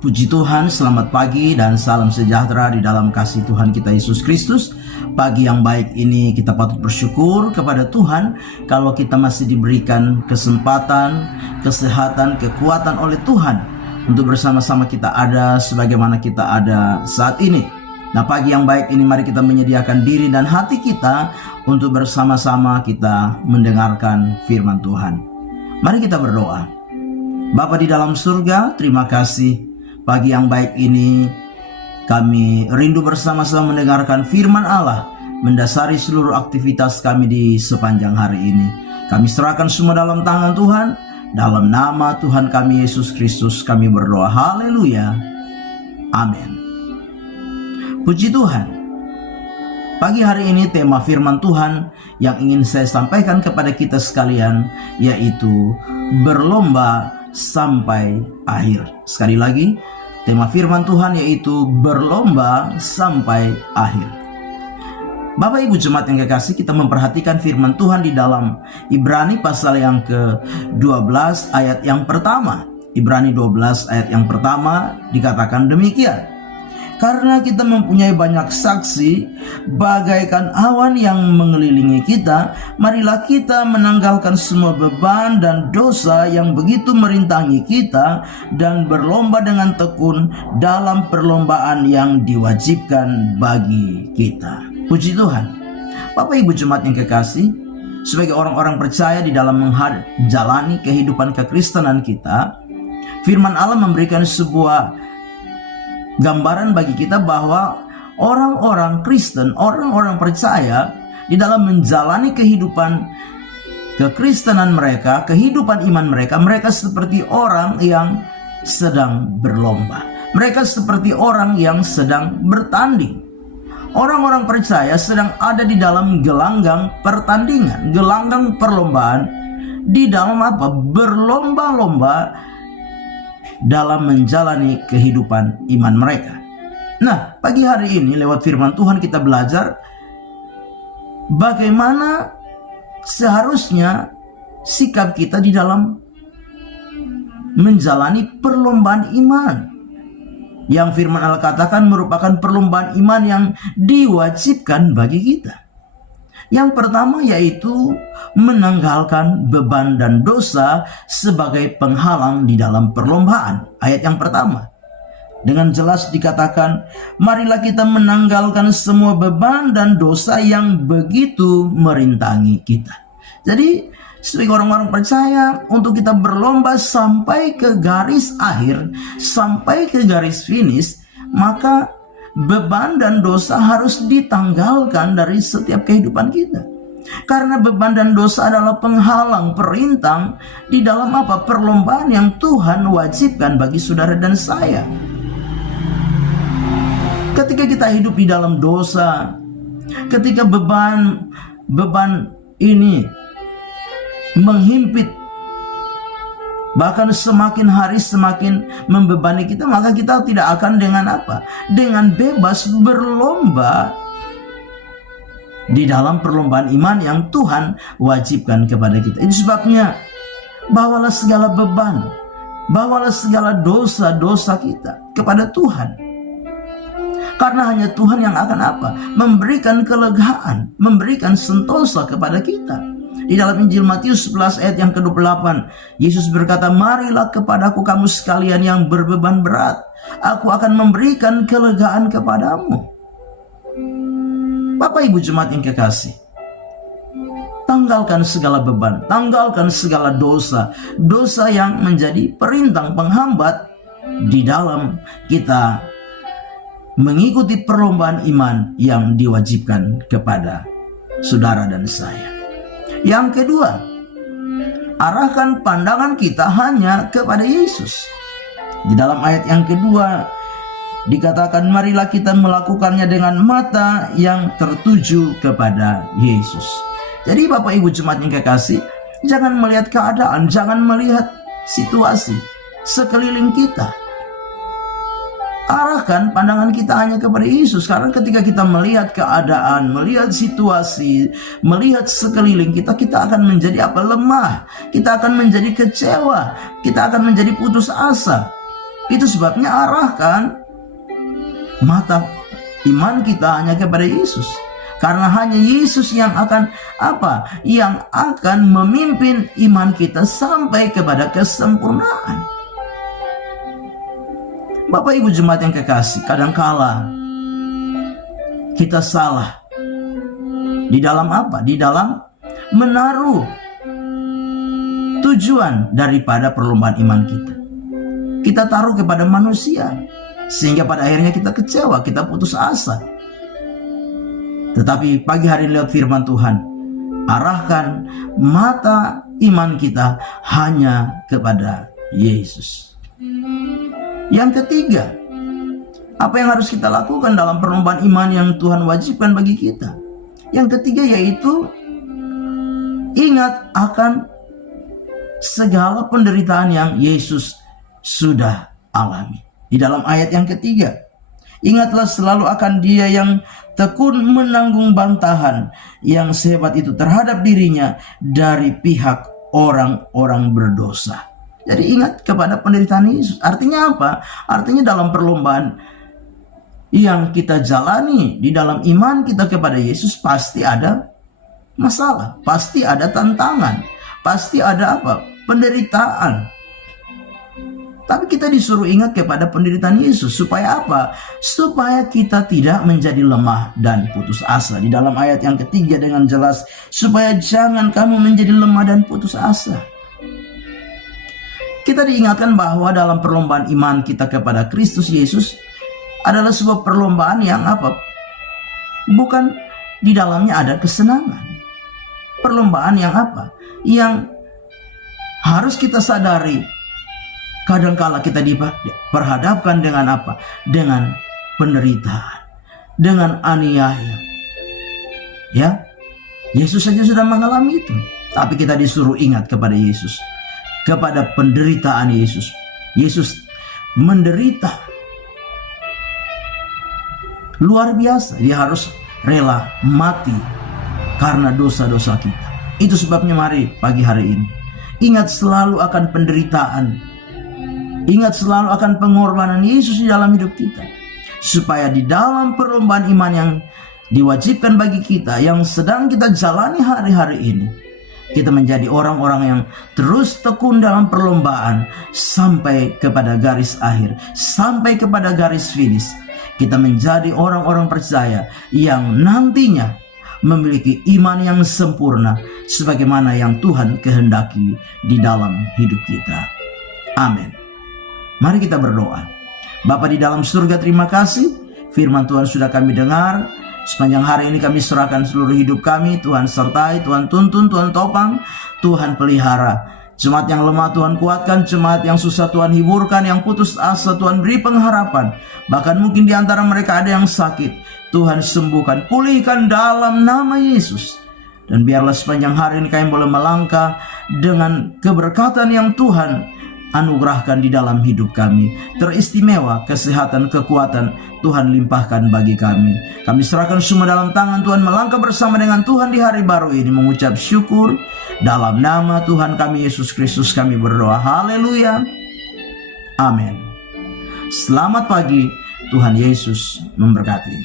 Puji Tuhan, selamat pagi dan salam sejahtera di dalam kasih Tuhan kita Yesus Kristus. Pagi yang baik ini kita patut bersyukur kepada Tuhan kalau kita masih diberikan kesempatan, kesehatan, kekuatan oleh Tuhan untuk bersama-sama kita ada sebagaimana kita ada saat ini. Nah, pagi yang baik ini mari kita menyediakan diri dan hati kita untuk bersama-sama kita mendengarkan firman Tuhan. Mari kita berdoa. Bapa di dalam surga, terima kasih. Pagi yang baik ini kami rindu bersama-sama mendengarkan firman Allah mendasari seluruh aktivitas kami di sepanjang hari ini. Kami serahkan semua dalam tangan Tuhan. Dalam nama Tuhan kami Yesus Kristus kami berdoa. Haleluya. Amin. Puji Tuhan. Pagi hari ini tema firman Tuhan yang ingin saya sampaikan kepada kita sekalian yaitu berlomba sampai akhir. Sekali lagi, tema firman Tuhan yaitu berlomba sampai akhir. Bapak Ibu jemaat yang kekasih, kita memperhatikan firman Tuhan di dalam Ibrani pasal yang ke-12 ayat yang pertama. Ibrani 12 ayat yang pertama dikatakan demikian. Karena kita mempunyai banyak saksi bagaikan awan yang mengelilingi kita, marilah kita menanggalkan semua beban dan dosa yang begitu merintangi kita dan berlomba dengan tekun dalam perlombaan yang diwajibkan bagi kita. Puji Tuhan. Bapak Ibu jemaat yang kekasih, sebagai orang-orang percaya di dalam menjalani kehidupan kekristenan kita, firman Allah memberikan sebuah gambaran bagi kita bahwa orang-orang Kristen, orang-orang percaya di dalam menjalani kehidupan kekristenan mereka, kehidupan iman mereka, mereka seperti orang yang sedang berlomba. Mereka seperti orang yang sedang bertanding. Orang-orang percaya sedang ada di dalam gelanggang pertandingan, gelanggang perlombaan, di dalam apa? Berlomba-lomba dalam menjalani kehidupan iman mereka. Nah, pagi hari ini lewat firman Tuhan kita belajar bagaimana seharusnya sikap kita di dalam menjalani perlombaan iman. Yang firman Allah katakan merupakan perlombaan iman yang diwajibkan bagi kita. Yang pertama yaitu menanggalkan beban dan dosa sebagai penghalang di dalam perlombaan. Ayat yang pertama dengan jelas dikatakan, marilah kita menanggalkan semua beban dan dosa yang begitu merintangi kita. Jadi sebagai orang-orang percaya, untuk kita berlomba sampai ke garis akhir, sampai ke garis finish, maka beban dan dosa harus ditanggalkan dari setiap kehidupan kita. Karena beban dan dosa adalah penghalang, perintang di dalam apa? Perlombaan yang Tuhan wajibkan bagi saudara dan saya. Ketika kita hidup di dalam dosa, ketika beban ini menghimpit, bahkan semakin hari semakin membebani kita, maka kita tidak akan dengan apa? Dengan bebas berlomba di dalam perlombaan iman yang Tuhan wajibkan kepada kita. Itu sebabnya bawalah segala beban, bawalah segala dosa-dosa kita kepada Tuhan. Karena hanya Tuhan yang akan apa? Memberikan kelegaan, memberikan sentosa kepada kita. Di dalam Injil Matius 11 ayat yang ke-28, Yesus berkata, marilah kepadaku kamu sekalian yang berbeban berat, aku akan memberikan kelegaan kepadamu. Bapak Ibu jemaat yang kekasih, tanggalkan segala beban, tanggalkan segala dosa, dosa yang menjadi perintang penghambat di dalam kita mengikuti perlombaan iman yang diwajibkan kepada saudara dan saya. Yang kedua, arahkan pandangan kita hanya kepada Yesus. Di dalam ayat yang kedua dikatakan, marilah kita melakukannya dengan mata yang tertuju kepada Yesus. Jadi Bapak Ibu jemaat yang kekasih, jangan melihat keadaan, jangan melihat situasi sekeliling kita. Arahkan pandangan kita hanya kepada Yesus. Karena ketika kita melihat keadaan, melihat situasi, melihat sekeliling kita, kita akan menjadi apa? Lemah. Kita akan menjadi kecewa. Kita akan menjadi putus asa. Itu sebabnya arahkan mata iman kita hanya kepada Yesus. Karena hanya Yesus yang akan Yang akan memimpin iman kita sampai kepada kesempurnaan. Bapak Ibu jemaat yang kekasih, kadangkala kita salah di dalam Di dalam menaruh tujuan daripada perlombaan iman kita. Kita taruh kepada manusia, sehingga pada akhirnya kita kecewa, kita putus asa. Tetapi pagi hari lewat firman Tuhan, arahkan mata iman kita hanya kepada Yesus. Yang ketiga, apa yang harus kita lakukan dalam perlombaan iman yang Tuhan wajibkan bagi kita? Yang ketiga yaitu ingat akan segala penderitaan yang Yesus sudah alami. Di dalam ayat yang ketiga, ingatlah selalu akan Dia yang tekun menanggung bantahan yang sehebat itu terhadap dirinya dari pihak orang-orang berdosa. Jadi ingat kepada penderitaan Yesus. Artinya apa? Artinya dalam perlombaan yang kita jalani di dalam iman kita kepada Yesus pasti ada masalah, pasti ada tantangan, pasti ada penderitaan. Tapi kita disuruh ingat kepada penderitaan Yesus. Supaya apa? Supaya kita tidak menjadi lemah dan putus asa. Di dalam ayat yang ketiga dengan jelas, supaya jangan kamu menjadi lemah dan putus asa. Kita diingatkan bahwa dalam perlombaan iman kita kepada Kristus Yesus adalah sebuah perlombaan yang bukan di dalamnya ada kesenangan. Perlombaan yang yang harus kita sadari. Kadangkala kita diperhadapkan dengan dengan penderitaan, dengan aniaya. Ya, Yesus saja sudah mengalami itu. Tapi kita disuruh ingat kepada Yesus, kepada penderitaan Yesus. Yesus menderita luar biasa. Dia harus rela mati karena dosa-dosa kita. Itu sebabnya mari pagi hari ini ingat selalu akan penderitaan. Ingat selalu akan pengorbanan Yesus di dalam hidup kita. Supaya di dalam perlombaan iman yang diwajibkan bagi kita, yang sedang kita jalani hari-hari ini, kita menjadi orang-orang yang terus tekun dalam perlombaan sampai kepada garis akhir, sampai kepada garis finish. Kita menjadi orang-orang percaya yang nantinya memiliki iman yang sempurna sebagaimana yang Tuhan kehendaki di dalam hidup kita. Amin. Mari kita berdoa. Bapa di dalam surga, terima kasih. Firman Tuhan sudah kami dengar. Sepanjang hari ini kami serahkan seluruh hidup kami. Tuhan sertai, Tuhan tuntun, Tuhan topang, Tuhan pelihara. Jemaat yang lemah Tuhan kuatkan, jemaat yang susah Tuhan hiburkan, yang putus asa Tuhan beri pengharapan. Bahkan mungkin di antara mereka ada yang sakit, Tuhan sembuhkan, pulihkan dalam nama Yesus. Dan biarlah sepanjang hari ini kami boleh melangkah dengan keberkatan yang Tuhan anugerahkan di dalam hidup kami. Teristimewa kesehatan, kekuatan Tuhan limpahkan bagi kami. Kami serahkan semua dalam tangan Tuhan, melangkah bersama dengan Tuhan di hari baru ini, mengucap syukur. Dalam nama Tuhan kami Yesus Kristus kami berdoa. Haleluya. Amin. Selamat pagi. Tuhan Yesus memberkati.